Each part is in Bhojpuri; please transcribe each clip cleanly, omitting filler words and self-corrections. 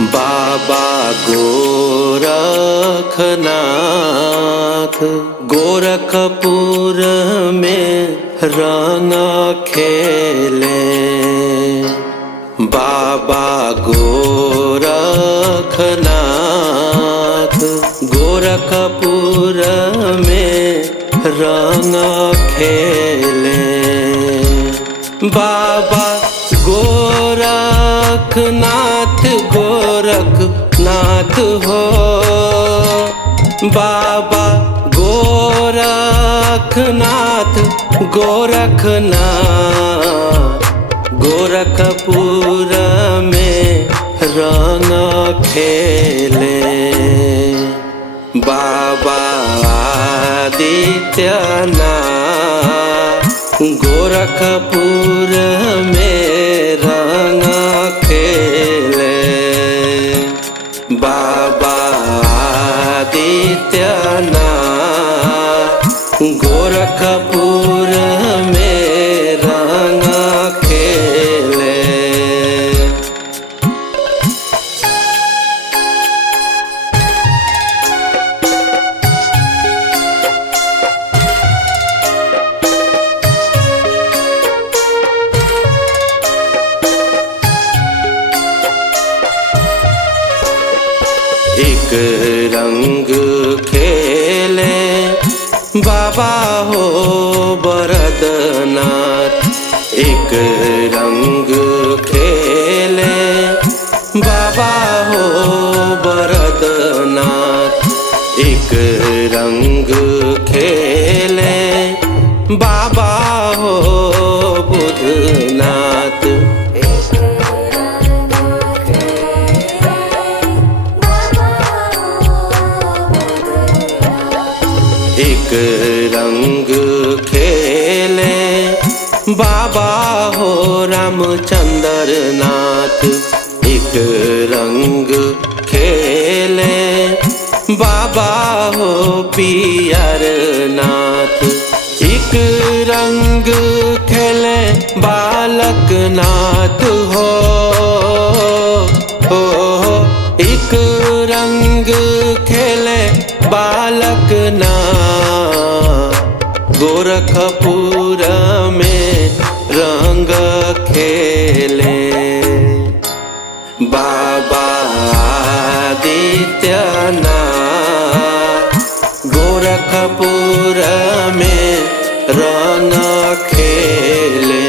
बाबा गोरखनाथ गोरखपुर में रंग खेले। बाबा गोरखनाथ गोरखपुर में रंग खेले। बाबा गोरखनाथ गोरखनाथ हो। बाबा गोरखनाथ गोरखनाथ गोरखपुर में रंग खेले। बाबा आदित्यनाथ गोरखपुर में रंग खेले। बाबा आदित्यनाथ गोरखपुर में रंग खेले। एक रंग खेले बाबा हो बरदनाथ। एक रंग खेले बाबा हो बरदनाथ। एक रंग खेले बाबा हो बुधनाथ। एक रंग खेले बाबा हो रामचंद्र नाथ। एक रंग खेले बाबा हो पियर नाथ। एक रंग खेले बालक नाथ हो। एक रंग खेले बालक नाथ गोरखपुर में रंग खेले। बाबा आदित्यनाथ गोरखपुर में रंग खेले।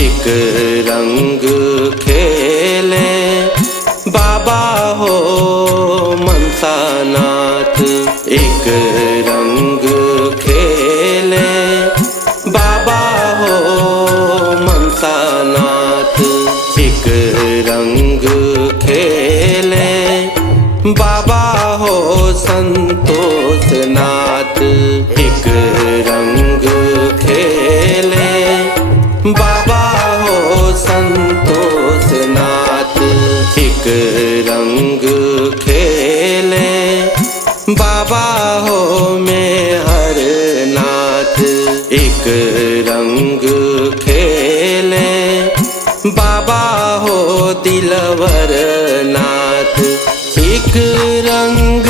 एक रंग खेले बाबा हो मनसानाथ। एक रंग खेले बाबा हो मनसानाथ। एक रंग खेले बाबा हो संतोषनाथ। एक रंग खेले बाबा हो संतोषनाथ। एक रंग खेले बाबा हो मेहरनाथ। एक रंग खेले बाबा हो दिलवरनाथ। एक रंग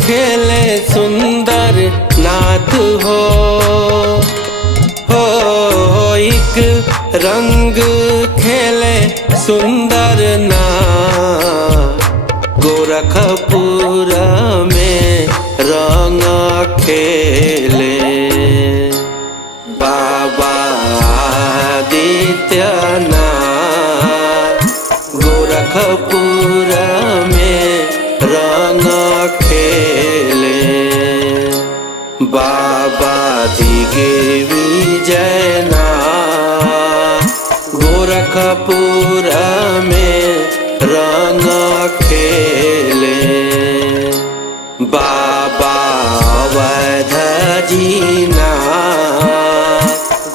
खेले सुंदर नाथ हो। एक रंग खेले सुंदर नाथ गोरखपुर में रंग खेले। बाबा आदित्यनाथ गोरखपुर में रंग खेले। बाबा दिग्विजयनाथ गोरखपुर में रंग खेले। बाबा अवधजीनाथ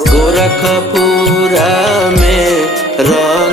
गोरखपुर में रंग